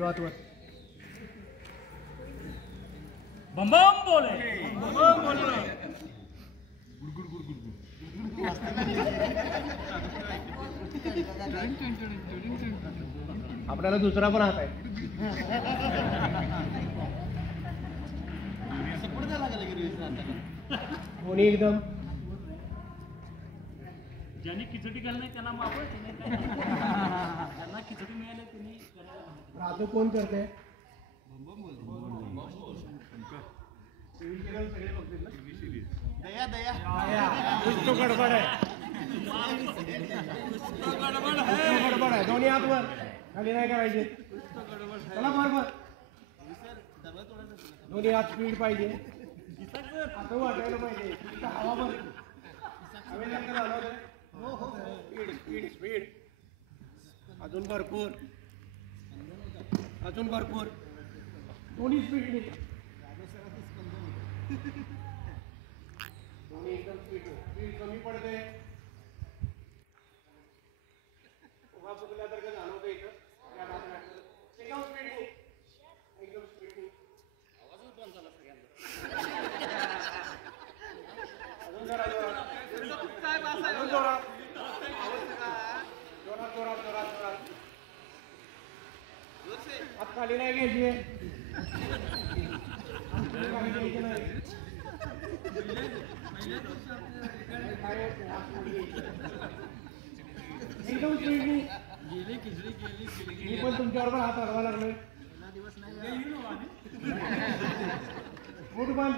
वात वात बम बम बोले बम बम बोले आपल्याला दुसरा पण हात आहे कोणी एकदम ज्यांनी खिचडी घाल नाही त्यांना माफ त्यांना खिचडी मिळाली त्यांनी राहतो कोण करते दया दया तो गडबड आहे गडबड आहे दोन्ही हात वर खाली नाही करायचे चला बरोबर दोन्ही हात स्पीड पाहिजे असं वाटायला पाहिजे हवा बर हवेला झालं स्पीड स्पीड स्पीड अजून भरपूर अजून भरपूर दोन्ही स्पीड दोन्ही एकदम स्पीड स्पीड कमी पडते उभा चुकल्यासारखं जाणवतं इथं एकदम स्पीड एकदम स्पीड आवाजच बंद झाला सगळ्यांचा अजून जोरात अजून जोरात जोरात जोरात जोरात जोरात हात खाली नाही घ्यायचे एकदम स्पीडली मी पण तुमच्याबरोबर हात अडवा लागलोय मूठ बंद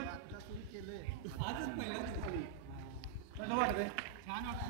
कसं वाटतंय छान वाटतं.